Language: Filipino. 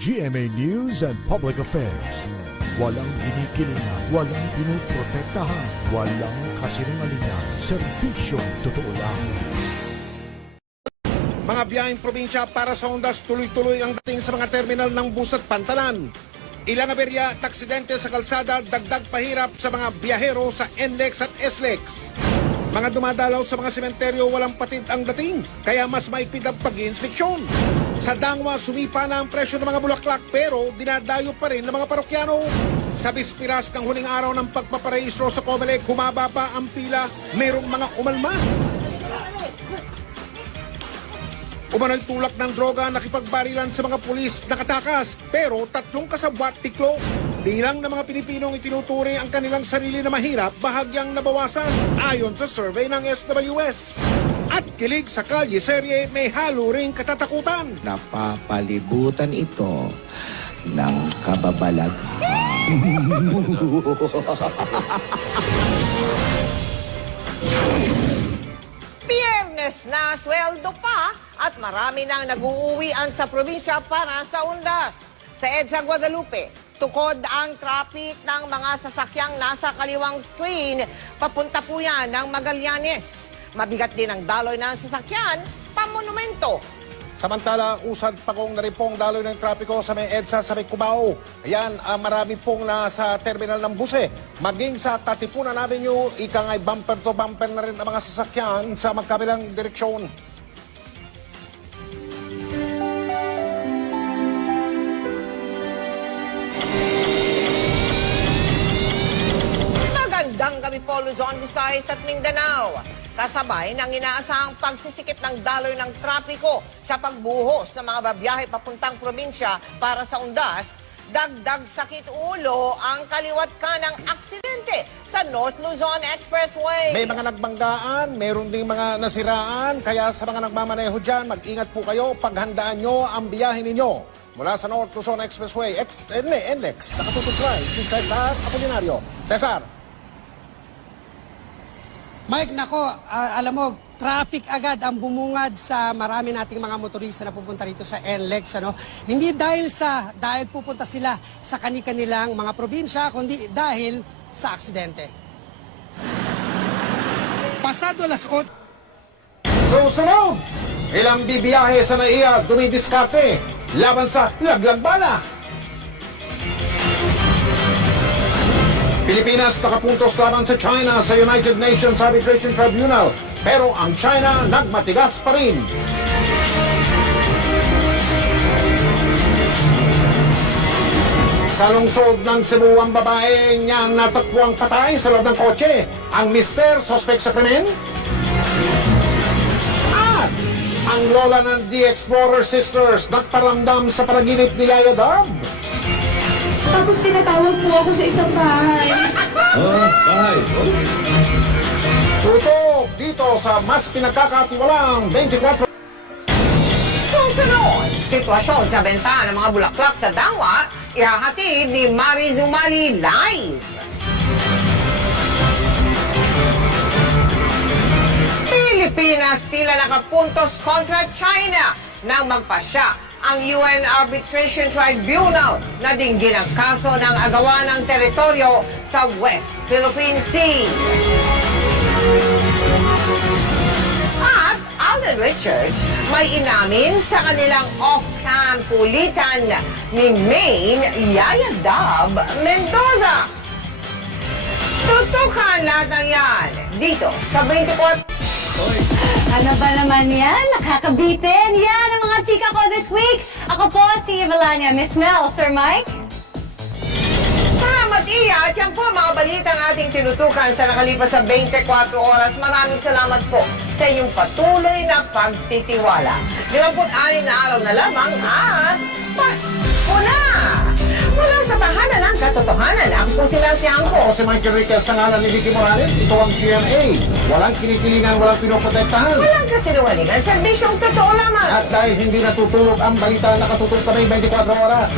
GMA News and Public Affairs. Walang kinikilingan, walang pinoprotektahan, walang kasinungalingan, serbisyong totoo lang. Mga biyaheng probinsya para sa Ondas, tuloy-tuloy ang dating sa mga terminal ng bus at pantalan. Ilang aberya at aksidente sa kalsada, dagdag pahirap sa mga biyahero sa NLEX at SLEX. Mga dumadalaw sa mga sementeryo, walang patid ang dating, kaya mas maipid ang pag-iinspeksyon. Sa Dangwa, sumipa na ang presyo ng mga bulaklak pero dinadayo pa rin ng mga parokyano. Sa bispiras ng huling araw ng pagpaparehistro sa COMELEC, humaba pa ang pila, mayroong mga umalma. Umano'y tulak ng droga, nakipagbarilan sa mga pulis, nakatakas. Pero 3 kasabwat tiklo. Bilang ng mga Pilipinong itinuturing ang kanilang sarili na mahirap, bahagyang nabawasan ayon sa survey ng SWS. At kilig sa kalye serye, may halo ring katatakutan. Napapalibutan ito ng kababalaghan. Biyernes na, sweldo pa at marami nang nag-uuwian sa probinsya para sa Ondas. Sa EDSA Guadalupe, tukod ang traffic ng mga sasakyang nasa kaliwang screen. Papunta po yan ng Magallanes. Mabigat din ang daloy ng sasakyan, pamonumento. Samantala, usad pa kong naripong daloy ng trapiko sa may EDSA sa may Cubao. Ayan, marami pong nasa terminal ng buse. Maging sa Katipunan Avenue, ika nga'y bumper to bumper na rin ang mga sasakyan sa magkabilang direksyon. Magandang gabi po, Luzon, Visayas at Mindanao. Kasabay ng inaasahang pagsisikip ng daloy ng trapiko sa pagbuhos ng mga babiyahe papuntang probinsya para sa Ondas, dagdag sakit ulo ang kaliwat kanang aksidente sa North Luzon Expressway. May mga nagbanggaan, mayroon ding mga nasiraan, kaya sa mga nagmamaneho dyan, mag-ingat po kayo, paghandaan nyo ang biyahe ninyo. Mula sa North Luzon Expressway, NLEX, nakatutuklay si Cesar Apolinario. Cesar. Mike, nako, alam mo, traffic agad ang bumungad sa marami nating mga motorista na pupunta rito sa NLEX. Ano? Hindi dahil pupunta sila sa kanilang mga probinsya, kundi dahil sa aksidente. Pasado alas 8. Susunod! Ilang bibiyahe sa NAIA dumidiskarte laban sa laglag bala. Pilipinas nakapuntos laban sa China sa United Nations Arbitration Tribunal. Pero ang China nagmatigas pa rin. Sa lungsod ng Cebu, ang babaeng niyang natakbuang patay sa loob ng kotse. Ang mister, suspect sa krimen. At ang lola ng The Explorer Sisters nagparamdam sa panaginip ni Yaya Dab. Tapos tinatawag po ako sa isang bahay. Bahay. Tutok dito sa mas pinagkakatiwalang 24. Susunod, sitwasyon sa benta ng mga bulaklak sa Dangwa, ihahatid ni Mari Zumali live. Pilipinas tila nakapuntos kontra China nang magpasya ang UN Arbitration Tribunal na dinggin ang kaso ng agawan ng teritoryo sa West Philippine Sea. At Alden Richards may inamin sa kanilang off-cam kulitan ni Maine Yaya Dab Mendoza. Tutukan lahat ng yan dito sa 24. Ano ba naman yan? Nakakabitin! Yan ang mga chika ko this week! Ako po si Evelania Miss Mel. Sir Mike? Salamat, Iya! At yan po mga balitang ating tinutukan sa nakalipas sa 24 oras. Maraming salamat po sa inyong patuloy na pagtitiwala. 26 na araw na lamang at Pasko na! Mula sa tahanan ng katotohanan, ako po si Nancy Angco. Ako si Michael Riquez sa ngalan ni Vicky Morales. Ito ang GMA. Walang kinikilingan, walang pinoprotektahan. Walang kasinungalingan, serbisyong totoo lamang. At dahil hindi natutulog ang balita, nakatutok kami 24 oras.